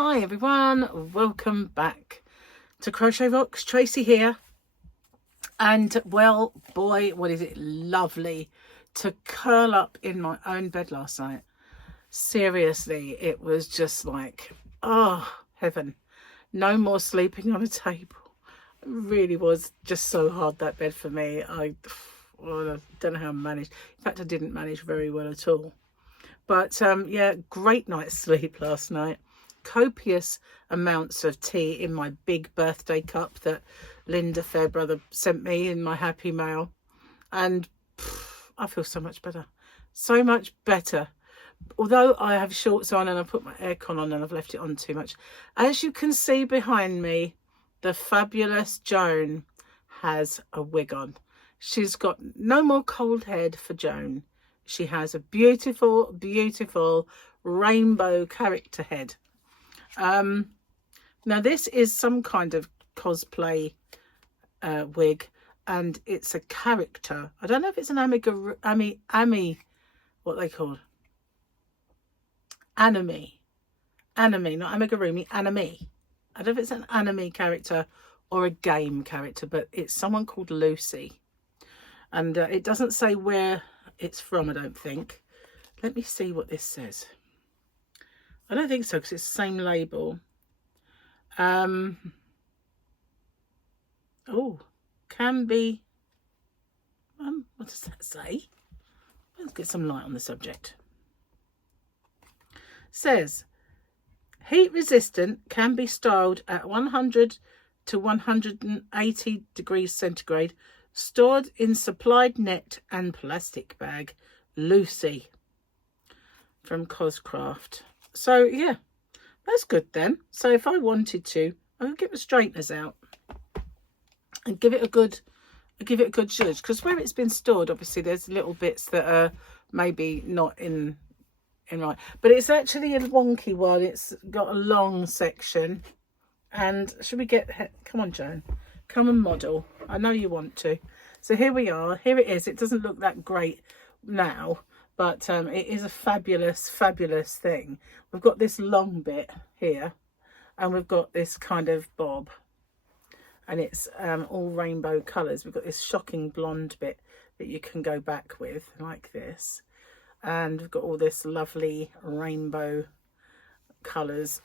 Hi everyone, welcome back to CROCHETROCKS. Tracy here, and well, boy, what is it lovely to curl up in my own bed last night. Seriously, it was just like, oh heaven, no more sleeping on a table. It really was just so hard, that bed for me. I don't know how I managed. In fact, I didn't manage very well at all. But yeah, great night's sleep last night. Copious amounts of tea in my big birthday cup that Linda Fairbrother sent me in my happy mail. And I feel so much better. So much better. Although I have shorts on and I put my aircon on and I've left it on too much. As you can see behind me, the fabulous Joan has a wig on. She's got no more cold head for Joan. She has a beautiful, beautiful rainbow character head. Now this is some kind of cosplay wig, and it's a character. I don't know if it's an what they call anime, not amigurumi, anime. I don't know if it's an anime character or a game character, but it's someone called Lucy, and it doesn't say where it's from, I don't think. Let me see what this says. I don't think so, because it's the same label. Oh, can be. What does that say? Let's get some light on the subject. Says, heat resistant, can be styled at 100 to 180 degrees centigrade, stored in supplied net and plastic bag. Lucy from Coscraft. So yeah, that's good then. So if I wanted to, I could get the straighteners out and give it a good zhuzh, because where it's been stored, obviously there's little bits that are maybe not in right, but it's actually a wonky one. It's got a long section. And should we get, come on Joan, come and model. I know you want to. So here we are, here it is. It doesn't look that great now, but it is a fabulous, fabulous thing. We've got this long bit here, and we've got this kind of bob, and it's all rainbow colours. We've got this shocking blonde bit that you can go back with, like this. And we've got all this lovely rainbow colours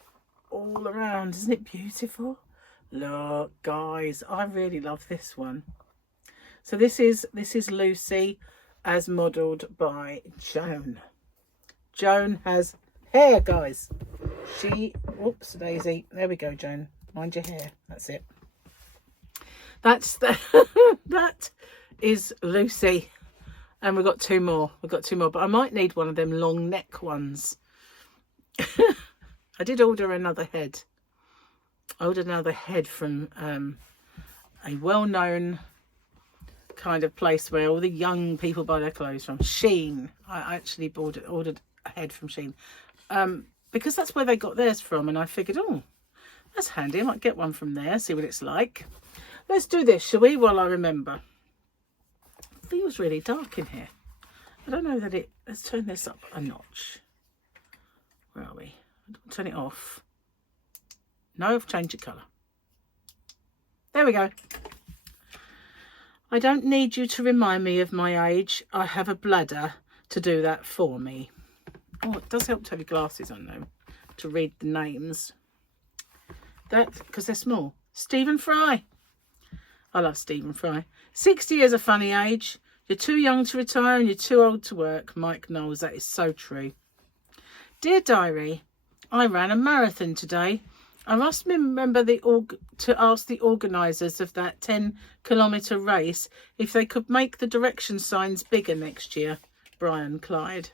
all around. Isn't it beautiful? Look, guys, I really love this one. So this is Lucy, as modelled by Joan. Joan has hair, guys. Whoops, Daisy. There we go, Joan. Mind your hair. That's it. That is Lucy. And we've got two more. But I might need one of them long neck ones. I did order another head. I ordered another head from a well-known kind of place where all the young people buy their clothes from. Shein. I actually ordered a head from Shein. Because that's where they got theirs from. And I figured, oh, that's handy. I might get one from there, see what it's like. Let's do this, shall we, while I remember. It feels really dark in here. I don't know that let's turn this up a notch. Where are we? Turn it off. No, I've changed the colour. There we go. I don't need you to remind me of my age. I have a bladder to do that for me. Oh, it does help to have your glasses on though, to read the names. Because they're small. Stephen Fry. I love Stephen Fry. 60 is a funny age. You're too young to retire and you're too old to work. Mike Knowles, that is so true. Dear Diary, I ran a marathon today. I must remember to ask the organisers of that 10-kilometre race if they could make the direction signs bigger next year. Brian Clyde.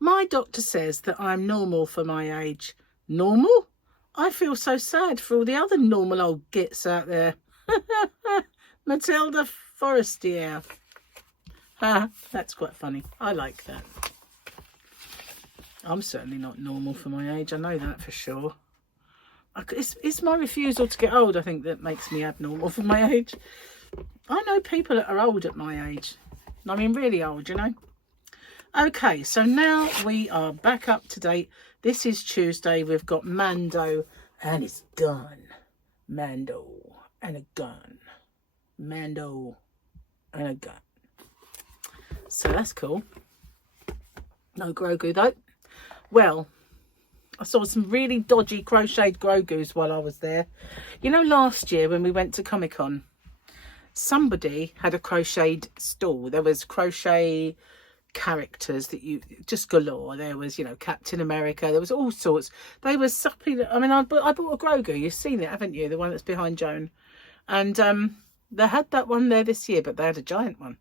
My doctor says that I'm normal for my age. Normal? I feel so sad for all the other normal old gits out there. Matilda Forestier. That's quite funny. I like that. I'm certainly not normal for my age. I know that for sure. It's my refusal to get old, I think, that makes me abnormal for my age. I know people that are old at my age. I mean, really old, you know. Okay, so now we are back up to date. This is Tuesday. We've got Mando and his gun. Mando and a gun. Mando and a gun. So that's cool. No Grogu though. Well, I saw some really dodgy crocheted Grogus while I was there. You know, last year when we went to Comic-Con, somebody had a crocheted stall. There was crochet characters that you just galore. There was, you know, Captain America. There was all sorts. They were supping. I mean, I bought a Grogu. You've seen it, haven't you? The one that's behind Joan. And they had that one there this year, but they had a giant one.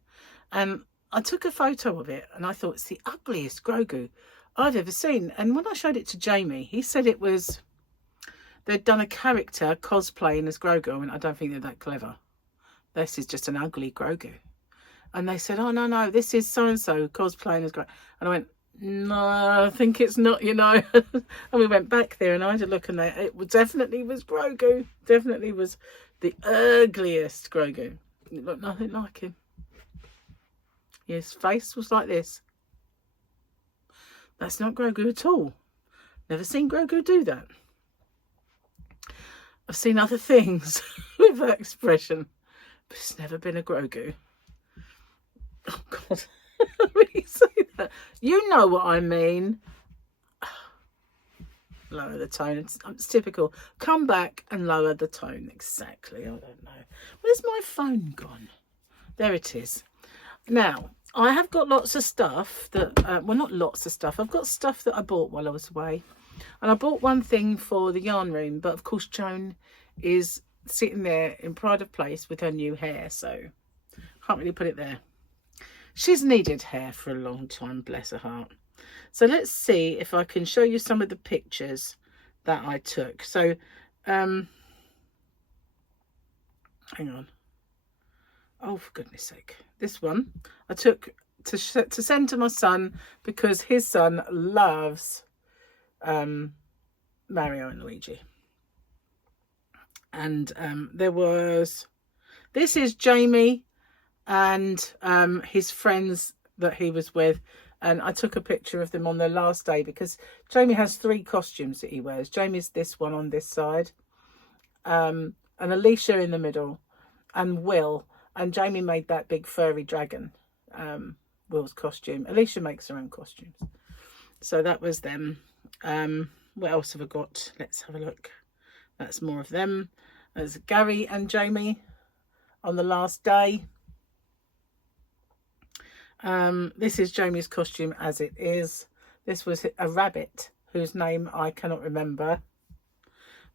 And I took a photo of it, and I thought it's the ugliest Grogu I've ever seen. And when I showed it to Jamie, he said it was they'd done a character cosplaying as Grogu. I went, I don't think they're that clever. This is just an ugly Grogu. And they said, oh, no, this is so-and-so cosplaying as Grogu. And I went, no, I think it's not, you know. And we went back there and I had a look, and it definitely was Grogu. Definitely was the ugliest Grogu. It looked nothing like him. His face was like this. That's not Grogu at all. Never seen Grogu do that. I've seen other things with that expression, but it's never been a Grogu. Oh, God. I really say that. You know what I mean. Lower the tone. It's typical. Come back and lower the tone. Exactly. I don't know. Where's my phone gone? There it is. Now, I have got lots of stuff that, well, not lots of stuff. I've got stuff that I bought while I was away. And I bought one thing for the yarn room. But, of course, Joan is sitting there in pride of place with her new hair. So, can't really put it there. She's needed hair for a long time, bless her heart. So let's see if I can show you some of the pictures that I took. So, hang on. Oh, for goodness sake. This one I took to send to my son because his son loves Mario and Luigi. And this is Jamie and his friends that he was with, and I took a picture of them on their last day because Jamie has 3 costumes that he wears. Jamie's this one on this side, and Alicia in the middle, and Will, and Jamie made that big furry dragon, Will's costume. Alicia makes her own costumes. So that was them. What else have I got? Let's have a look. That's more of them. There's Gary and Jamie on the last day. This is Jamie's costume as it is. This was a rabbit whose name I cannot remember.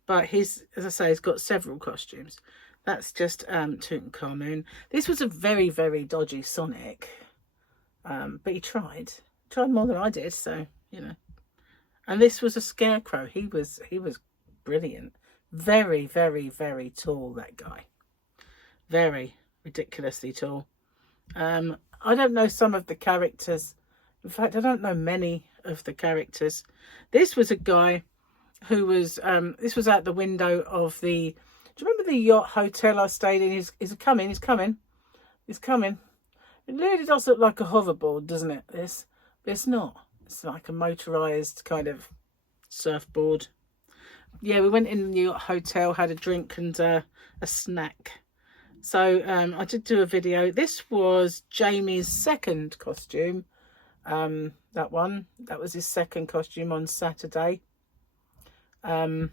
But as I say, he's got several costumes. That's just Tutankhamun. This was a very, very dodgy Sonic. But he tried more than I did, so, you know. And this was a Scarecrow. He was brilliant. Very, very, very tall, that guy. Very ridiculously tall. I don't know some of the characters. In fact, I don't know many of the characters. This was a guy who was, this was out the window of the, do you remember the yacht hotel I stayed in? He's coming. It really does look like a hoverboard, doesn't it, this? But it's not. It's like a motorised kind of surfboard. Yeah, we went in the yacht hotel, had a drink and a snack. So I did do a video. This was Jamie's second costume. That one. That was his second costume on Saturday. Don't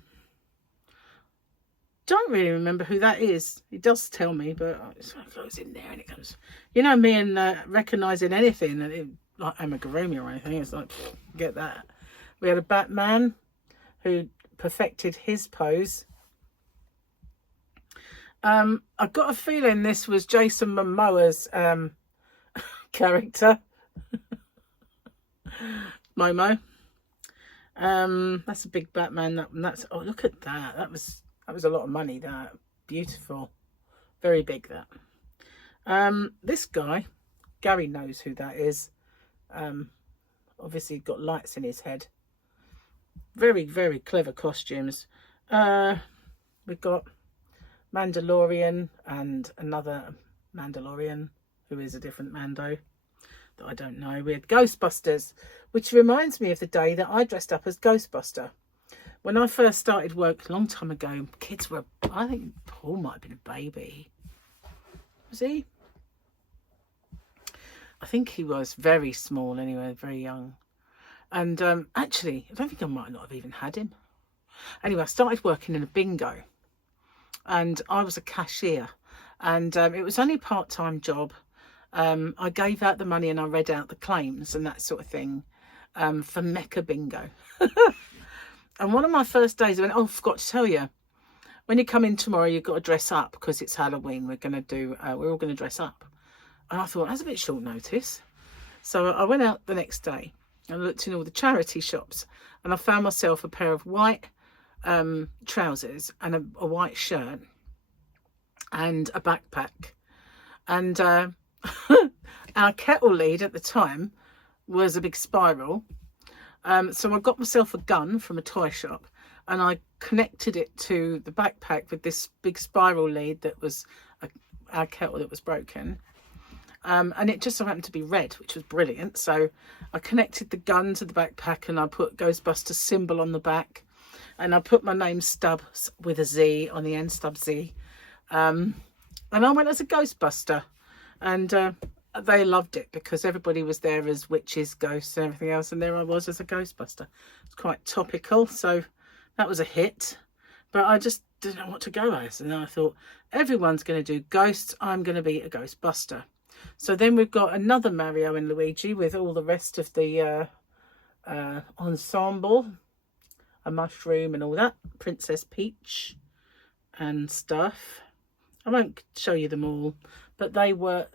really remember who that is. He does tell me, but it goes in there and it comes. You know me and recognising anything, like amigurumi or anything. It's like, get that. We had a Batman who perfected his pose. I've got a feeling this was Jason Momoa's character. Momo. That's a big Batman. That's, oh, look at that. That was a lot of money, that. Beautiful. Very big, that. This guy, Gary knows who that is. Obviously got lights in his head. Very, very clever costumes. We've got Mandalorian and another Mandalorian who is a different Mando. that I don't know. We had Ghostbusters, which reminds me of the day that I dressed up as Ghostbuster. When I first started work a long time ago, kids were, I think Paul might have been a baby. Was he? I think he was very small anyway, very young. And actually, I don't think I might not have even had him. Anyway, I started working in a bingo. And I was a cashier. And it was only a part-time job. I gave out the money and I read out the claims and that sort of thing for Mecca Bingo. And one of my first days, I went, oh, I forgot to tell you, when you come in tomorrow, you've got to dress up because it's Halloween. We're all going to dress up. And I thought, that's a bit short notice. So I went out the next day and looked in all the charity shops, and I found myself a pair of white trousers and a white shirt and a backpack. And our kettle lead at the time was a big spiral. So I got myself a gun from a toy shop and I connected it to the backpack with this big spiral lead that was our kettle that was broken. And it just so happened to be red, which was brilliant. So I connected the gun to the backpack and I put Ghostbusters symbol on the back. And I put my name Stubbs with a Z on the end, Stubbs Z. And I went as a Ghostbuster. And they loved it because everybody was there as witches, ghosts and everything else. And there I was as a Ghostbuster. It's quite topical. So that was a hit. But I just didn't know what to go as. And I thought, everyone's going to do ghosts. I'm going to be a Ghostbuster. So then we've got another Mario and Luigi with all the rest of the ensemble. A mushroom and all that. Princess Peach and stuff. I won't show you them all. But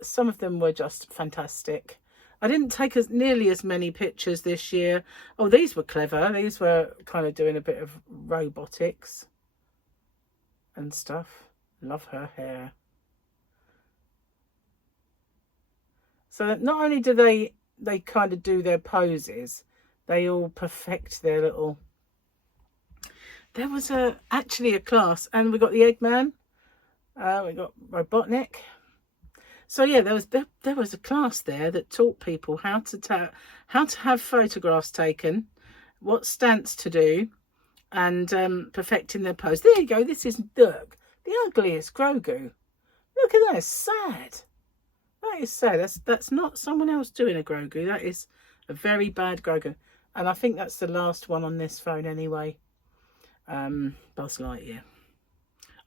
some of them were just fantastic. I didn't take nearly as many pictures this year. Oh, these were clever. These were kind of doing a bit of robotics and stuff. Love her hair. So not only do they kind of do their poses, they all perfect their little... There was actually a class, and we got the Eggman. We got Robotnik. So yeah, there was a class there that taught people how to have photographs taken, what stance to do, and perfecting their pose. There you go. This is Dirk, the ugliest Grogu. Look at that. It's sad. That is sad. That's not someone else doing a Grogu. That is a very bad Grogu. And I think that's the last one on this phone anyway. Buzz Lightyear.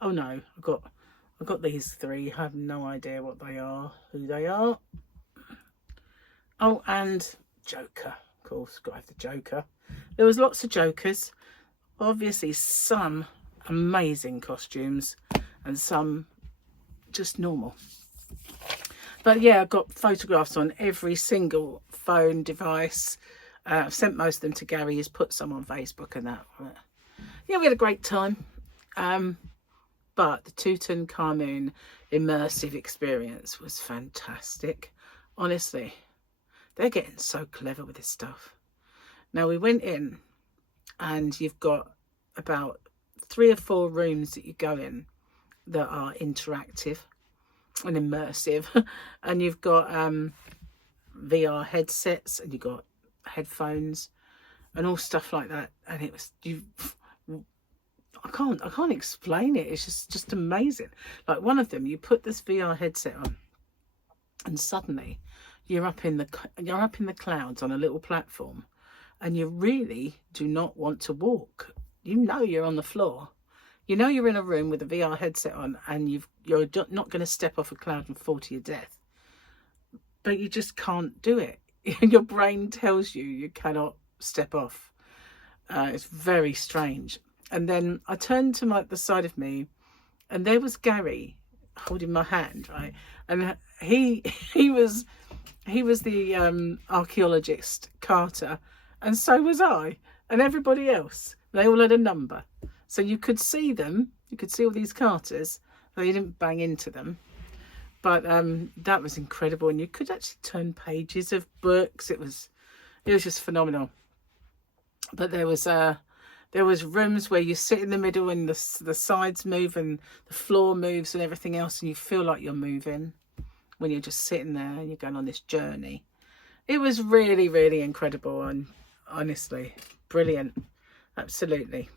Oh no, I've got these three. I have no idea what they are, who they are. Oh, and Joker. Of course, got to have the Joker. There was lots of Jokers. Obviously, some amazing costumes and some just normal. But yeah, I've got photographs on every single phone device. I've sent most of them to Gary. He's put some on Facebook and that. Yeah, we had a great time. But the Tutankhamun immersive experience was fantastic. Honestly, they're getting so clever with this stuff. Now, we went in and you've got about 3 or 4 rooms that you go in that are interactive and immersive. And you've got VR headsets and you've got headphones and all stuff like that. And it was... I can't explain it. It's just amazing. Like one of them, you put this VR headset on, and suddenly you're up in the clouds on a little platform, and you really do not want to walk. You know you're on the floor. You know you're in a room with a VR headset on, and you're not going to step off a cloud and fall to your death. But you just can't do it. Your brain tells you cannot step off. It's very strange. And then I turned to the side of me, and there was Gary holding my hand, right? And he was the archaeologist Carter, and so was I, and everybody else. They all had a number, so you could see them. You could see all these Carters. They didn't bang into them, but that was incredible. And you could actually turn pages of books. It was just phenomenal. But there was rooms where you sit in the middle and the sides move and the floor moves and everything else, and you feel like you're moving when you're just sitting there and you're going on this journey. It was really, really incredible and honestly brilliant. Absolutely.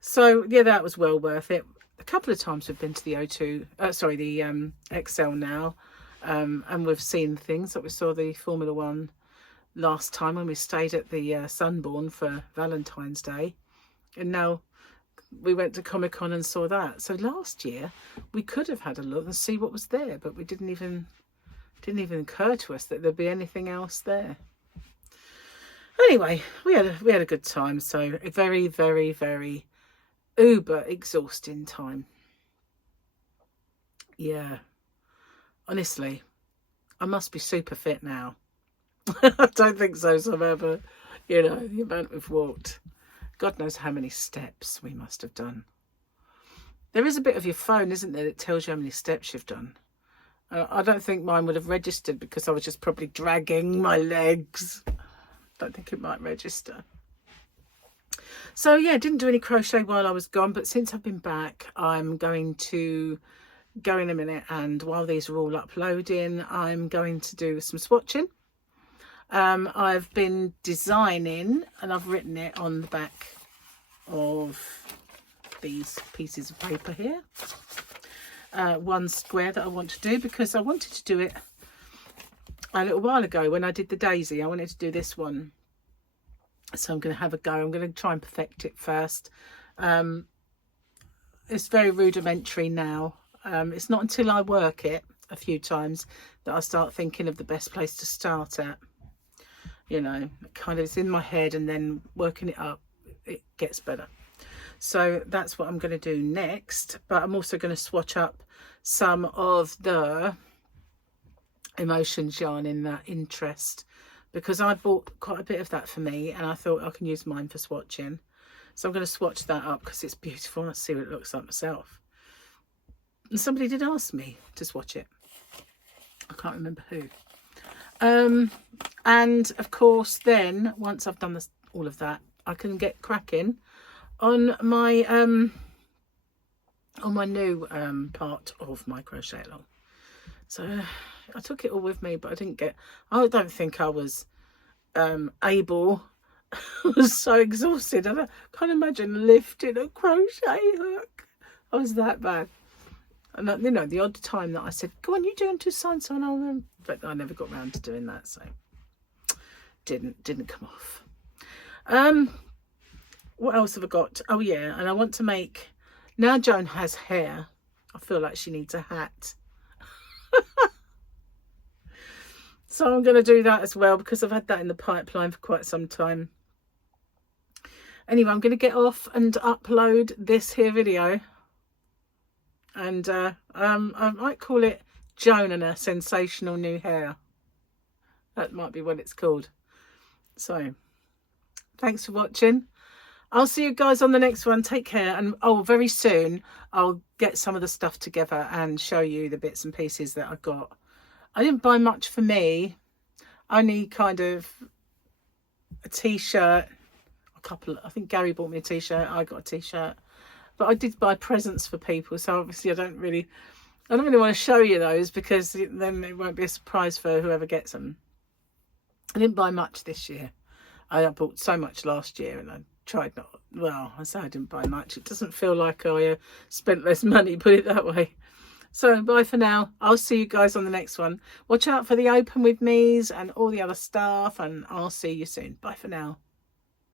So yeah, that was well worth it. A couple of times we've been to the the XL now, and we've seen things. Like we saw the Formula One last time when we stayed at the Sunborn for Valentine's Day, and now we went to Comic-Con and saw that. So last year we could have had a look and see what was there, but we didn't even occur to us that there'd be anything else there. Anyway, we had a good time. So a very, very, very uber exhausting time. Yeah, honestly, I must be super fit now. I don't think so, Samantha. You know, the amount we've walked. God knows how many steps we must have done. There is a bit of your phone, isn't there, that tells you how many steps you've done. I don't think mine would have registered because I was just probably dragging my legs. Don't think it might register. So yeah, didn't do any crochet while I was gone, but since I've been back, I'm going to go in a minute, and while these are all uploading, I'm going to do some swatching. I've been designing, and I've written it on the back of these pieces of paper here. One square that I want to do, because I wanted to do it a little while ago when I did the daisy. I wanted to do this one, so I'm going to have a go. I'm going to try and perfect it first. It's very rudimentary now. It's not until I work it a few times that I start thinking of the best place to start at. You know, kind of it's in my head, and then working it up, it gets better. So that's what I'm going to do next. But I'm also going to swatch up some of the emotions yarn in that interest, because I bought quite a bit of that for me, and I thought I can use mine for swatching. So I'm going to swatch that up because it's beautiful. Let's see what it looks like myself. And somebody did ask me to swatch it. I can't remember who. And of course, then once I've done all of that, I can get cracking on my new part of my crochet along. So I took it all with me, but I don't think I was able. I was so exhausted. I can't imagine lifting a crochet hook. I was that bad. And you know, the odd time that I said, go on, you doing to sign on them, but I never got around to doing that, so didn't come off. What else have I got? Oh yeah, and I want to make, now Joan has hair, I feel like she needs a hat. So I'm going to do that as well, because I've had that in the pipeline for quite some time. Anyway, I'm going to get off and upload this here video. And I might call it Joan and her sensational new hair. That might be what it's called. So, thanks for watching. I'll see you guys on the next one. Take care. And very soon I'll get some of the stuff together and show you the bits and pieces that I've got. I didn't buy much for me. Only kind of a t-shirt. I think Gary bought me a t-shirt. I got a t-shirt. But I did buy presents for people, so obviously I don't really want to show you those, because then it won't be a surprise for whoever gets them. I didn't buy much this year. I bought so much last year, and I tried not. Well, I say I didn't buy much. It doesn't feel like I spent less money, put it that way. So bye for now. I'll see you guys on the next one. Watch out for the open with me's and all the other stuff, and I'll see you soon. Bye for now.